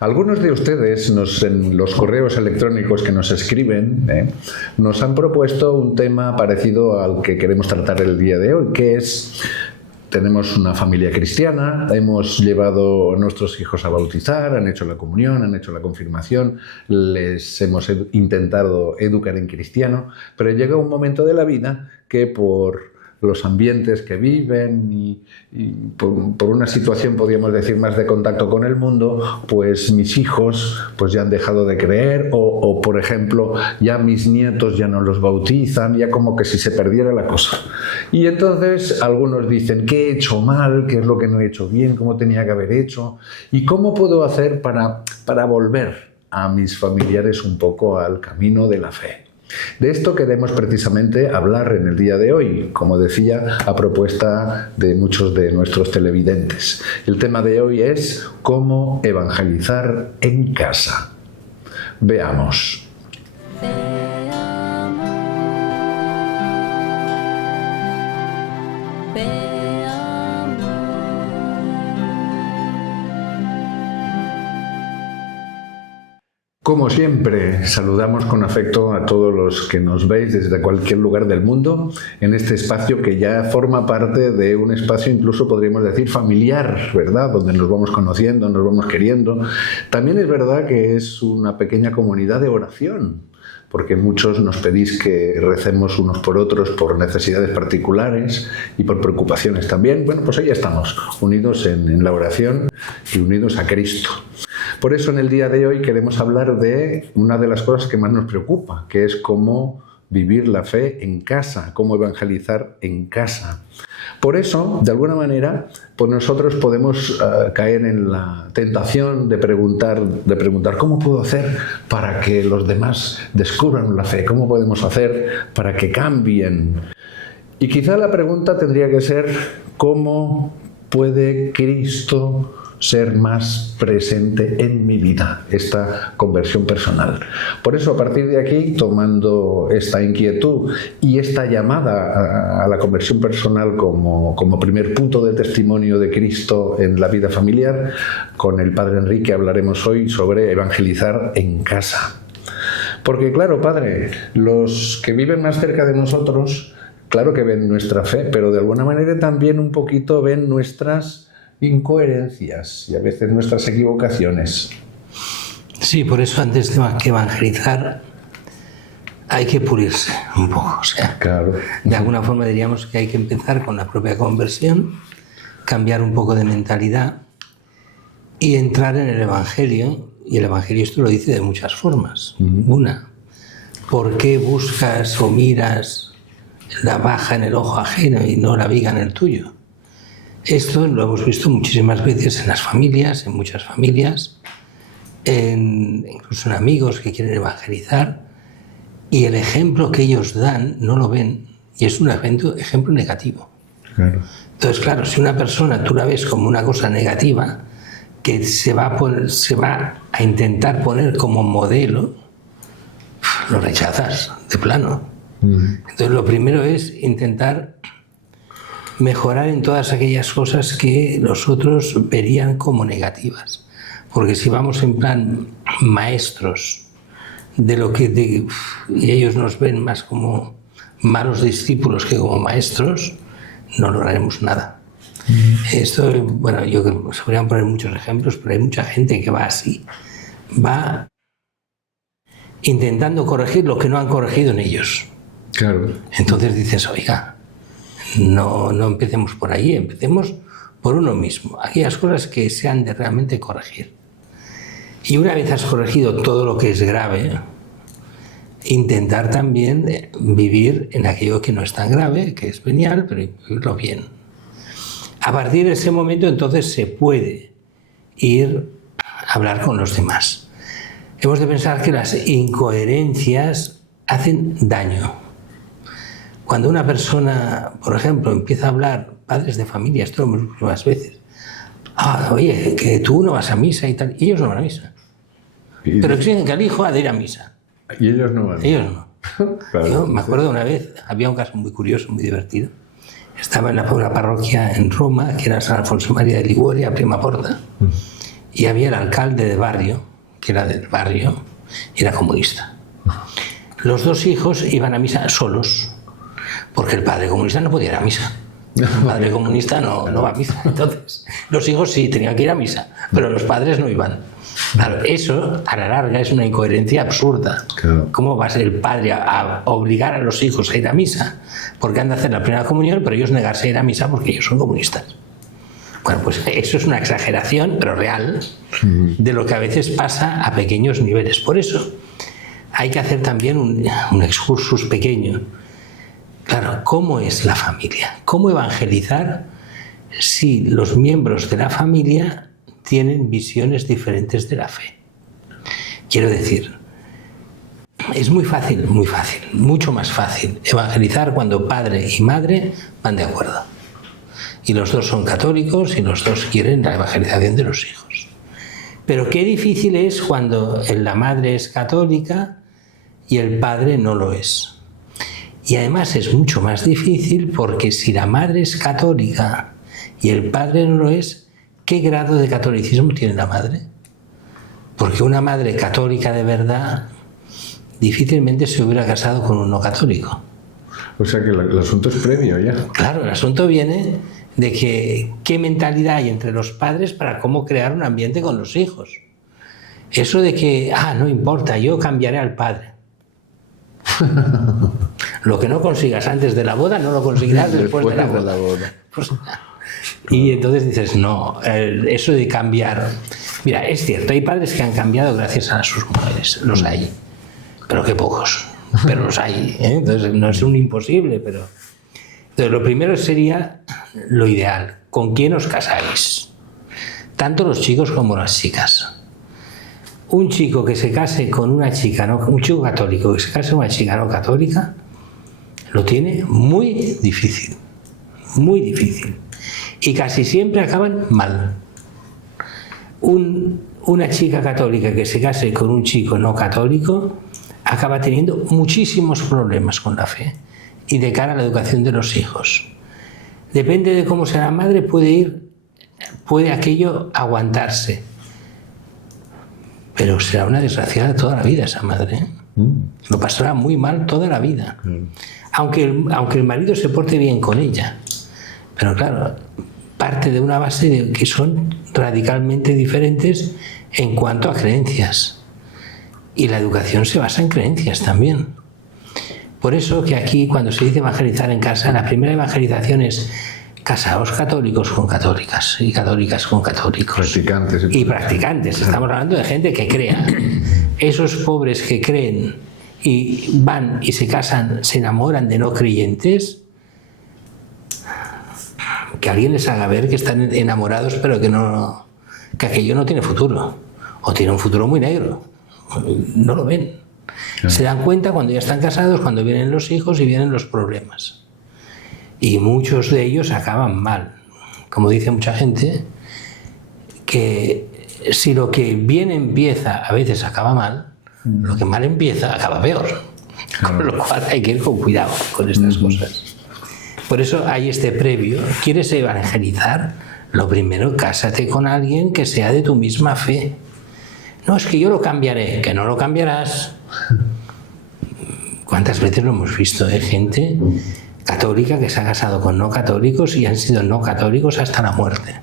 Algunos de ustedes en los correos electrónicos que nos escriben nos han propuesto un tema parecido al que queremos tratar el día de hoy, que es: tenemos una familia cristiana, hemos llevado a nuestros hijos a bautizar, han hecho la comunión, han hecho la confirmación, les hemos intentado educar en cristiano, pero llega un momento de la vida que por los ambientes que viven y por una situación, podríamos decir, más de contacto con el mundo, pues mis hijos pues ya han dejado de creer o por ejemplo, ya mis nietos ya no los bautizan, ya como que si se perdiera la cosa. Y entonces algunos dicen: ¿qué he hecho mal? ¿Qué es lo que no he hecho bien? ¿Cómo tenía que haber hecho? ¿Y cómo puedo hacer para volver a mis familiares un poco al camino de la fe? De esto queremos precisamente hablar en el día de hoy, como decía, a propuesta de muchos de nuestros televidentes. El tema de hoy es cómo evangelizar en casa. Veamos. Como siempre, saludamos con afecto a todos los que nos veis desde cualquier lugar del mundo en este espacio que ya forma parte de un espacio, incluso podríamos decir familiar, ¿verdad? Donde nos vamos conociendo, nos vamos queriendo. También es verdad que es una pequeña comunidad de oración, porque muchos nos pedís que recemos unos por otros por necesidades particulares y por preocupaciones también. Bueno, pues ahí estamos, unidos en la oración y unidos a Cristo. Por eso en el día de hoy queremos hablar de una de las cosas que más nos preocupa, que es cómo vivir la fe en casa, cómo evangelizar en casa. Por eso, de alguna manera, pues nosotros podemos caer en la tentación de preguntar ¿cómo puedo hacer para que los demás descubran la fe? ¿Cómo podemos hacer para que cambien? Y quizá la pregunta tendría que ser: ¿cómo puede Cristo ser más presente en mi vida, esta conversión personal? Por eso, a partir de aquí, tomando esta inquietud y esta llamada a la conversión personal como primer punto de testimonio de Cristo en la vida familiar, con el Padre Enrique hablaremos hoy sobre evangelizar en casa. Porque claro, Padre, los que viven más cerca de nosotros, claro que ven nuestra fe, pero de alguna manera también un poquito ven nuestras incoherencias y a veces nuestras equivocaciones. Sí, por eso antes de que evangelizar hay que pulirse un poco. O sea, claro. De alguna forma diríamos que hay que empezar con la propia conversión, cambiar un poco de mentalidad y entrar en el Evangelio. Y el Evangelio esto lo dice de muchas formas. Una, ¿por qué buscas o miras la paja en el ojo ajeno y no la viga en el tuyo? Esto lo hemos visto muchísimas veces en las familias, en muchas familias, incluso en amigos que quieren evangelizar, y el ejemplo que ellos dan no lo ven, y es un ejemplo negativo. Claro. Entonces, claro, si una persona tú la ves como una cosa negativa, que se va a intentar poner como modelo, lo rechazas de plano. Entonces, lo primero es intentar mejorar en todas aquellas cosas que los otros verían como negativas. Porque si vamos en plan maestros de lo que y ellos nos ven más como malos discípulos que como maestros, no lograremos nada. Esto, bueno, se podrían poner muchos ejemplos, pero hay mucha gente que va así, va intentando corregir lo que no han corregido en ellos. Claro. Entonces dices: oiga, no empecemos por ahí, empecemos por uno mismo, aquellas cosas que se han de realmente corregir. Y una vez has corregido todo lo que es grave, intentar también vivir en aquello que no es tan grave, que es venial, pero vivirlo bien. A partir de ese momento entonces se puede ir a hablar con los demás. Hemos de pensar que las incoherencias hacen daño. Cuando una persona, por ejemplo, empieza a hablar, padres de familia, esto lo hemos visto más veces: oye, que tú no vas a misa y tal, y ellos no van a misa. Pero exigen que el hijo ha de ir a misa. Y ellos no van. Ellos no. Claro, yo me acuerdo una vez, había un caso muy curioso, muy divertido. Estaba en una parroquia en Roma, que era San Alfonso María de Liguori, a Prima Porta, y había el alcalde de barrio, que era del barrio, y era comunista. Los 2 hijos iban a misa solos, porque el padre comunista no podía ir a misa. El padre comunista no va a misa. Entonces, los hijos sí tenían que ir a misa, pero los padres no iban. Claro, eso a la larga es una incoherencia absurda. Claro. ¿Cómo va a ser el padre a obligar a los hijos a ir a misa? Porque han de hacer la primera comunión, pero ellos negarse a ir a misa porque ellos son comunistas. Bueno, pues eso es una exageración, pero real, de lo que a veces pasa a pequeños niveles. Por eso hay que hacer también un excursus pequeño. Claro, ¿cómo es la familia? ¿Cómo evangelizar si los miembros de la familia tienen visiones diferentes de la fe? Quiero decir, es muy fácil, mucho más fácil evangelizar cuando padre y madre van de acuerdo. Y los 2 son católicos y los 2 quieren la evangelización de los hijos. Pero qué difícil es cuando la madre es católica y el padre no lo es. Y además es mucho más difícil porque si la madre es católica y el padre no lo es, ¿qué grado de catolicismo tiene la madre? Porque una madre católica de verdad difícilmente se hubiera casado con un no católico. O sea que el asunto es previo ya. Claro, el asunto viene de que qué mentalidad hay entre los padres para cómo crear un ambiente con los hijos. Eso de que, no importa, yo cambiaré al padre. Lo que no consigas antes de la boda no lo conseguirás después de la boda. Pues, y entonces dices, no, eso de cambiar... Mira, es cierto, hay padres que han cambiado gracias a sus mujeres, los hay, pero qué pocos, pero los hay, ¿eh? Entonces no es un imposible, pero... Entonces lo primero sería lo ideal, ¿con quién os casáis? Tanto los chicos como las chicas. Un chico que se case con una chica, un chico católico que se case con una chica no católica, lo tiene muy difícil, muy difícil. Y casi siempre acaban mal. Una chica católica que se case con un chico no católico acaba teniendo muchísimos problemas con la fe y de cara a la educación de los hijos. Depende de cómo sea la madre, puede aquello aguantarse. Pero será una desgraciada toda la vida esa madre, ¿eh? Lo pasará muy mal toda la vida. Aunque el marido se porte bien con ella. Pero claro, parte de una base de que son radicalmente diferentes en cuanto a creencias. Y la educación se basa en creencias también. Por eso que aquí, cuando se dice evangelizar en casa, la primera evangelización es casaos católicos con católicas y católicas con católicos. Practicantes. Y practicantes. Estamos hablando de gente que crea. Esos pobres que creen y van y se casan, se enamoran de no creyentes, que alguien les haga ver que están enamorados, pero que aquello no tiene futuro. O tiene un futuro muy negro. No lo ven. Se dan cuenta cuando ya están casados, cuando vienen los hijos y vienen los problemas. Y muchos de ellos acaban mal. Como dice mucha gente, que si lo que bien empieza a veces acaba mal, lo que mal empieza acaba peor. Con lo cual hay que ir con cuidado con estas cosas. Por eso hay este previo. ¿Quieres evangelizar? Lo primero, cásate con alguien que sea de tu misma fe. No, es que yo lo cambiaré. Que no lo cambiarás. ¿Cuántas veces lo hemos visto? Gente católica que se ha casado con no católicos y han sido no católicos hasta la muerte.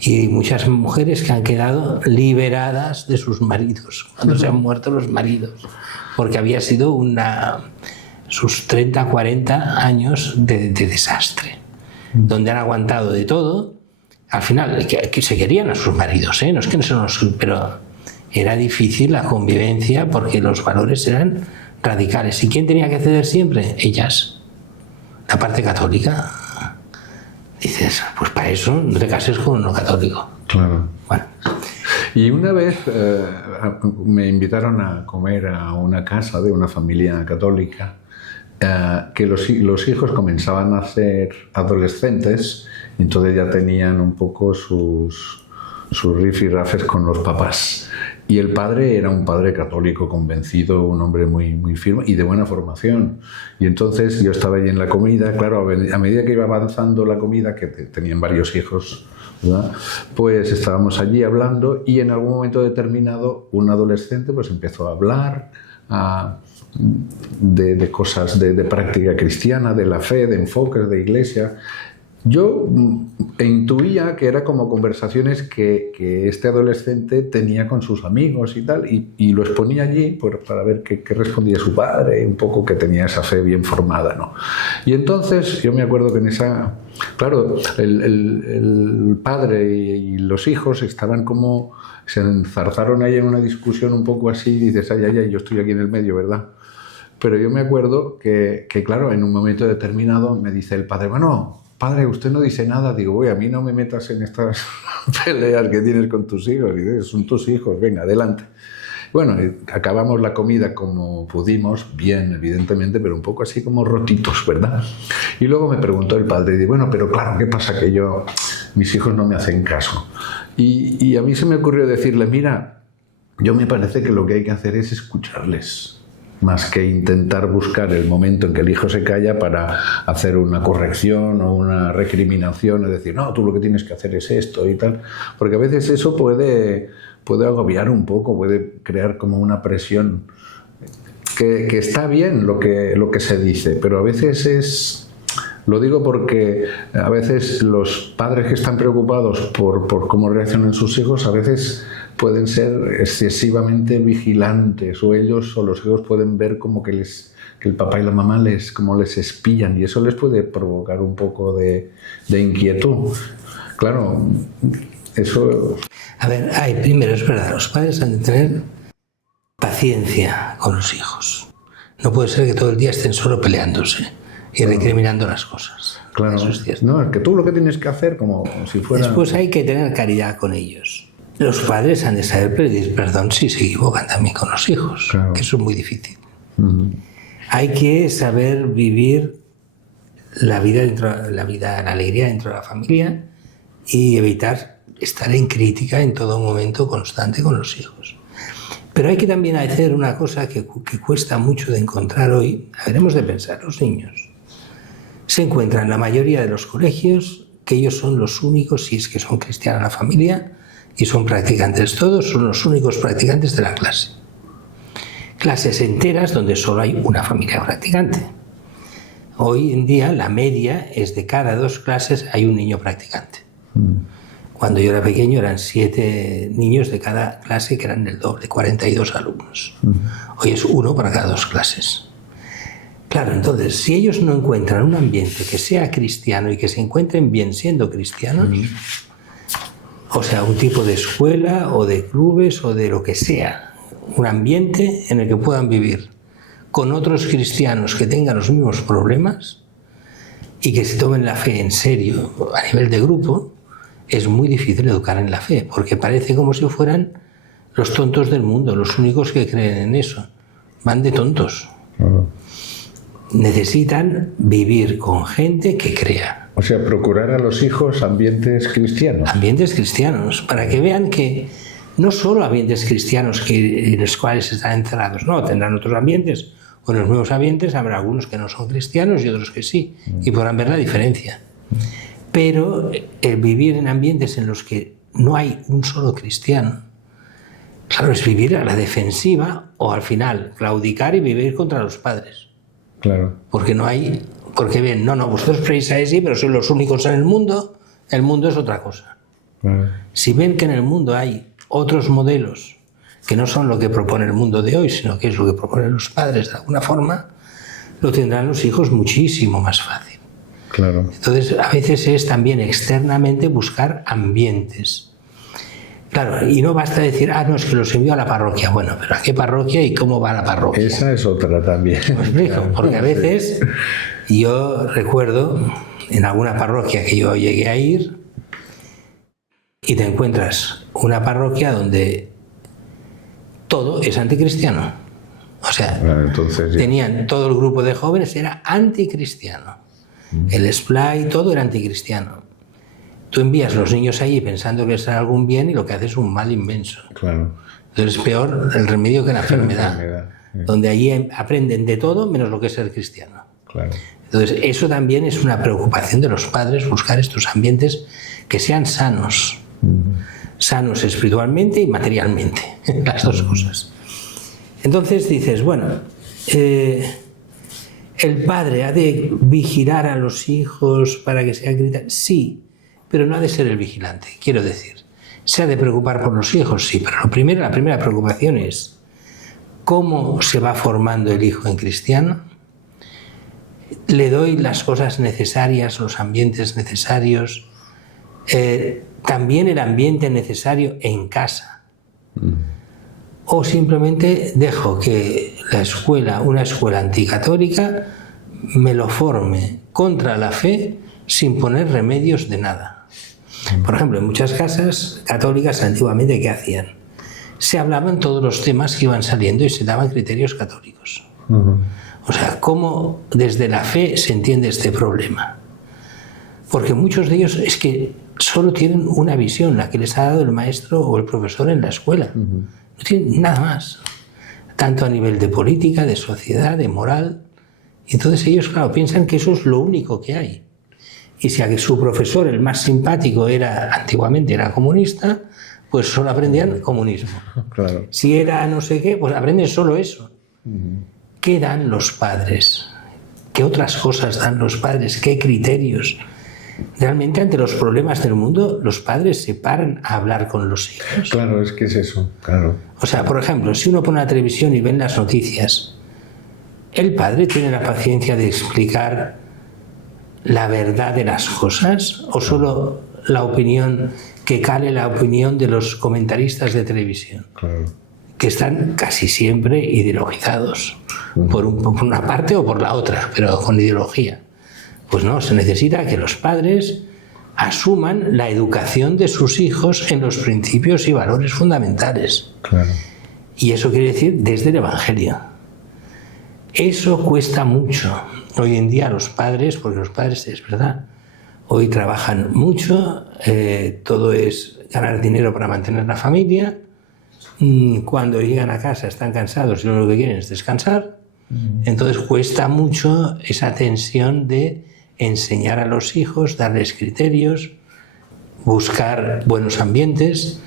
Y muchas mujeres que han quedado liberadas de sus maridos cuando se han muerto los maridos, porque había sido sus 30, 40 años de desastre, donde han aguantado de todo. Al final, que se querían a sus maridos, no es que no se nos... pero era difícil la convivencia porque los valores eran radicales. ¿Y quién tenía que ceder siempre? Ellas. La parte católica. Dices, pues para eso no te cases con un no católico. Claro. Bueno. Y una vez me invitaron a comer a una casa de una familia católica, que los hijos comenzaban a ser adolescentes, y entonces ya tenían un poco sus rifirrafes con los papás. Y el padre era un padre católico convencido, un hombre muy, muy firme y de buena formación. Y entonces yo estaba allí en la comida, claro, a medida que iba avanzando la comida, que tenían varios hijos, ¿verdad? Pues estábamos allí hablando y en algún momento determinado un adolescente pues empezó a hablar de cosas de práctica cristiana, de la fe, de enfoques, de iglesia. Yo intuía que era como conversaciones que este adolescente tenía con sus amigos y tal, y lo exponía allí para ver qué respondía su padre, un poco que tenía esa fe bien formada, ¿no? Y entonces yo me acuerdo que en esa... Claro, el padre y los hijos estaban como... Se enzarzaron ahí en una discusión un poco así, y dices, ay, yo estoy aquí en el medio, ¿verdad? Pero yo me acuerdo que claro, en un momento determinado me dice el padre, bueno... Padre, usted no dice nada. Digo, a mí no me metas en estas peleas que tienes con tus hijos. Digo, son tus hijos, venga, adelante. Bueno, acabamos la comida como pudimos, bien, evidentemente, pero un poco así como rotitos, ¿verdad? Y luego me preguntó el padre, y digo, bueno, pero claro, ¿qué pasa? Que mis hijos no me hacen caso. Y a mí se me ocurrió decirle, mira, yo me parece que lo que hay que hacer es escucharles, más que intentar buscar el momento en que el hijo se calla para hacer una corrección o una recriminación, es decir, no, tú lo que tienes que hacer es esto y tal, porque a veces eso puede agobiar un poco, puede crear como una presión, que está bien lo que se dice, pero a veces es... Lo digo porque a veces los padres que están preocupados por cómo reaccionan sus hijos, a veces pueden ser excesivamente vigilantes, o ellos o los hijos pueden ver como que el papá y la mamá les espían, y eso les puede provocar un poco de inquietud. Claro, eso... A ver, primero, es verdad, los padres han de tener paciencia con los hijos. No puede ser que todo el día estén solo peleándose y recriminando las cosas. Claro, eso es cierto. No, es que tú lo que tienes que hacer como si fuera... Después hay que tener caridad con ellos. Los padres han de saber pedir perdón si se equivocan también con los hijos, claro, que eso es muy difícil. Hay que saber vivir la alegría dentro de la familia y evitar estar en crítica en todo momento constante con los hijos. Pero hay que también hacer una cosa que cuesta mucho de encontrar hoy. Hemos de pensar, los niños se encuentran en la mayoría de los colegios que ellos son los únicos, si es que son cristianos la familia, y son practicantes todos, son los únicos practicantes de la clase. Clases enteras donde solo hay una familia practicante. Hoy en día la media es de cada 2 clases hay un niño practicante. Cuando yo era pequeño eran 7 niños de cada clase, que eran el doble, 42 alumnos. Hoy es 1 para cada 2 clases. Claro, entonces, si ellos no encuentran un ambiente que sea cristiano y que se encuentren bien siendo cristianos, o sea, un tipo de escuela o de clubes o de lo que sea, un ambiente en el que puedan vivir con otros cristianos que tengan los mismos problemas y que se tomen la fe en serio a nivel de grupo, es muy difícil educar en la fe, porque parece como si fueran los tontos del mundo, los únicos que creen en eso. Van de tontos. Necesitan vivir con gente que crea. O sea, procurar a los hijos ambientes cristianos. Ambientes cristianos, para que vean que no solo ambientes cristianos en los cuales están encerrados, no, tendrán otros ambientes, o en los nuevos ambientes habrá algunos que no son cristianos y otros que sí, y podrán ver la diferencia. Pero el vivir en ambientes en los que no hay un solo cristiano, claro, es vivir a la defensiva o al final claudicar y vivir contra los padres. Claro. Porque ven, no, vosotros creéis así, pero sois los únicos en el mundo es otra cosa. Claro. Si ven que en el mundo hay otros modelos que no son lo que propone el mundo de hoy, sino que es lo que proponen los padres de alguna forma, lo tendrán los hijos muchísimo más fácil. Claro. Entonces, a veces es también externamente buscar ambientes. Claro, y no basta decir, no, es que los envío a la parroquia. Bueno, pero ¿a qué parroquia y cómo va la parroquia? Esa es otra también. ¿Me explico? Porque a veces, yo recuerdo en alguna parroquia que yo llegué a ir, y te encuentras una parroquia donde todo es anticristiano. O sea, entonces, tenían todo el grupo de jóvenes, era anticristiano. El splay, todo era anticristiano. Tú envías a los niños allí pensando que es algún bien y lo que haces es un mal inmenso. Claro. Entonces es peor el remedio que la enfermedad. Donde allí aprenden de todo menos lo que es ser cristiano. Claro. Entonces eso también es una preocupación de los padres, buscar estos ambientes que sean sanos, sanos espiritualmente y materialmente, las dos cosas. Entonces dices, bueno, ¿el padre ha de vigilar a los hijos para que sean cristianos? Sí, pero no ha de ser el vigilante, quiero decir. ¿Se ha de preocupar por los hijos? Sí, pero la primera preocupación es cómo se va formando el hijo en cristiano. Le doy las cosas necesarias, los ambientes necesarios, también el ambiente necesario en casa. O simplemente dejo que la escuela, una escuela anticatólica, me lo forme contra la fe sin poner remedios de nada. Por ejemplo, en muchas casas católicas antiguamente, ¿qué hacían? Se hablaban todos los temas que iban saliendo y se daban criterios católicos. O sea, ¿cómo desde la fe se entiende este problema? Porque muchos de ellos es que solo tienen una visión, la que les ha dado el maestro o el profesor en la escuela. No tienen nada más, tanto a nivel de política, de sociedad, de moral. Y entonces ellos, claro, piensan que eso es lo único que hay. Y si a su profesor, el más simpático, antiguamente era comunista, pues solo aprendían comunismo. Claro. Si era no sé qué, pues aprenden solo eso. ¿Qué dan los padres? ¿Qué otras cosas dan los padres? ¿Qué criterios? Realmente ante los problemas del mundo los padres se paran a hablar con los hijos. Claro, es que es eso, claro. O sea, por ejemplo, si uno pone la televisión y ven las noticias, ¿el padre tiene la paciencia de explicar la verdad de las cosas o solo la opinión, que cale la opinión de los comentaristas de televisión? Claro. Que están casi siempre ideologizados, por una parte o por la otra, pero con ideología. Pues no, se necesita que los padres asuman la educación de sus hijos en los principios y valores fundamentales. Claro. Y eso quiere decir desde el Evangelio. Eso cuesta mucho hoy en día a los padres, porque los padres, es verdad, hoy trabajan mucho, todo es ganar dinero para mantener la familia. Cuando llegan a casa están cansados y lo único que quieren es descansar. Entonces cuesta mucho esa tensión de enseñar a los hijos, darles criterios, buscar buenos ambientes,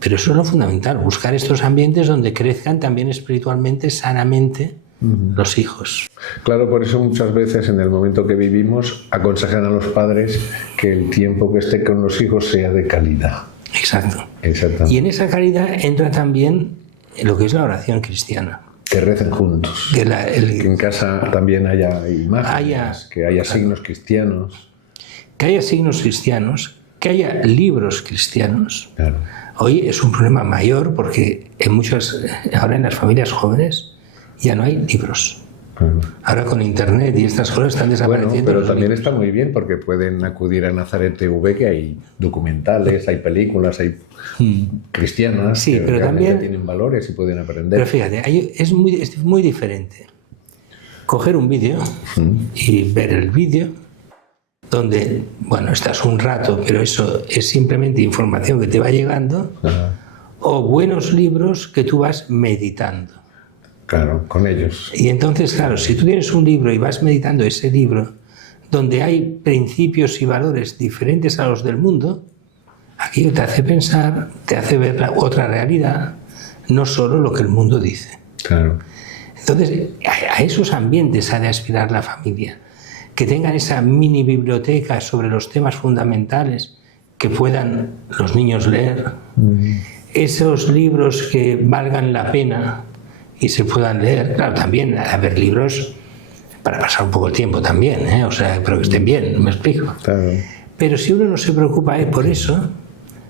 pero eso es lo fundamental, buscar estos ambientes donde crezcan también espiritualmente, sanamente los hijos. Claro, por eso muchas veces en el momento que vivimos aconsejan a los padres que el tiempo que esté con los hijos sea de calidad. Exacto. Exactamente. Y en esa calidad entra también lo que es la oración cristiana. Que recen juntos. Que en casa también haya imágenes, que haya signos cristianos. Que haya signos cristianos, que haya libros cristianos. Claro. Hoy es un problema mayor porque ahora en las familias jóvenes ya no hay libros. Claro. Ahora con internet y estas cosas están desapareciendo. Bueno, pero también está muy bien porque pueden acudir a Nazaret TV, que hay documentales, hay películas, hay cristianas, sí, que pero también tienen valores y pueden aprender. Pero fíjate, es muy diferente coger un vídeo y ver el vídeo donde, bueno, estás un rato, pero eso es simplemente información que te va llegando, o buenos libros que tú vas meditando. Claro, con ellos. Y entonces, claro, si tú tienes un libro y vas meditando ese libro, donde hay principios y valores diferentes a los del mundo, aquello te hace pensar, te hace ver otra realidad, no solo lo que el mundo dice. Claro. Entonces, a esos ambientes ha de aspirar la familia, que tengan esa mini biblioteca sobre los temas fundamentales que puedan los niños leer, esos libros que valgan la pena y se puedan leer. Claro, también haber libros para pasar un poco el tiempo también, o sea, pero que estén bien, me explico. Claro. Pero si uno no se preocupa por eso,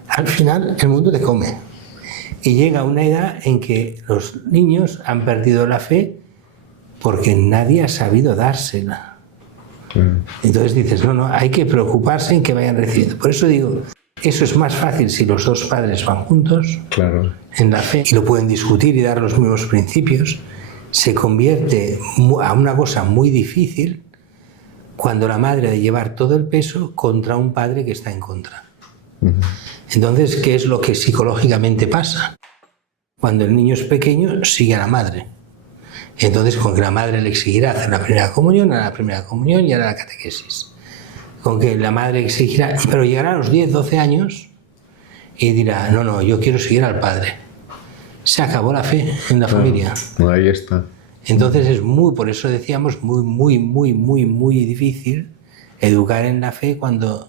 al final el mundo te come. Y llega una edad en que los niños han perdido la fe porque nadie ha sabido dársela. Entonces dices, no, hay que preocuparse en que vayan recibiendo. Por eso digo, eso es más fácil si los dos padres van juntos, claro, en la fe, y lo pueden discutir y dar los mismos principios. Se convierte a una cosa muy difícil cuando la madre ha de llevar todo el peso contra un padre que está en contra. Entonces, ¿qué es lo que psicológicamente pasa? Cuando el niño es pequeño, sigue a la madre. Entonces, con que la madre le exigirá hacer la primera comunión, hará la primera comunión y hará la catequesis. con que la madre exigirá, pero llegará a los 10, 12 años y dirá, no, yo quiero seguir al padre. Se acabó la fe en la familia. Ahí está. Entonces es por eso decíamos, muy difícil educar en la fe cuando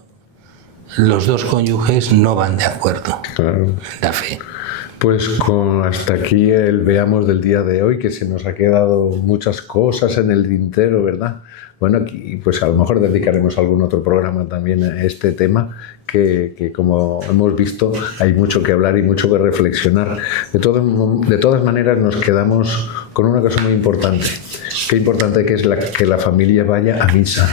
los dos cónyuges no van de acuerdo en la fe. Pues hasta aquí el Veamos del día de hoy, que se nos ha quedado muchas cosas en el tintero, ¿verdad? Bueno, aquí pues a lo mejor dedicaremos algún otro programa también a este tema, que como hemos visto hay mucho que hablar y mucho que reflexionar. De todas maneras nos quedamos con una cosa muy importante. Qué importante que es que la familia vaya a misa.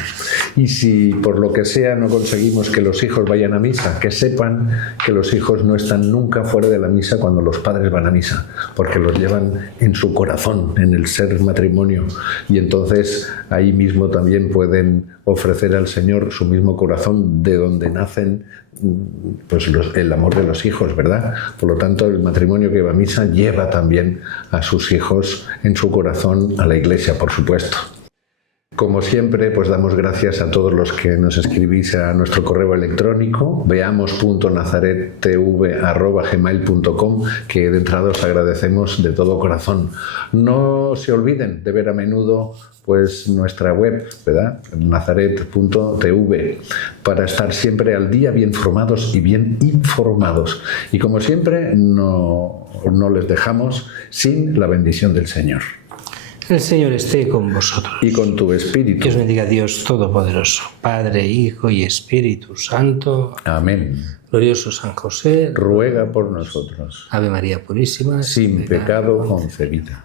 Y si por lo que sea no conseguimos que los hijos vayan a misa, que sepan que los hijos no están nunca fuera de la misa cuando los padres van a misa, porque los llevan en su corazón, en el ser matrimonio. Y entonces ahí mismo también pueden ofrecer al Señor su mismo corazón, de donde nacen pues el amor de los hijos, ¿verdad? Por lo tanto, el matrimonio que va a misa lleva también a sus hijos en su corazón a la iglesia, por supuesto. Como siempre, pues damos gracias a todos los que nos escribís a nuestro correo electrónico, veamos.nazarettv@gmail.com, que de entrada os agradecemos de todo corazón. No se olviden de ver a menudo pues nuestra web, ¿verdad? nazaret.tv, para estar siempre al día, bien formados y bien informados. Y como siempre, no les dejamos sin la bendición del Señor. El Señor esté con vosotros. Y con tu espíritu. Que os bendiga Dios Todopoderoso, Padre, Hijo y Espíritu Santo. Amén. Glorioso San José, ruega por nosotros. Ave María Purísima, sin pecado concebida.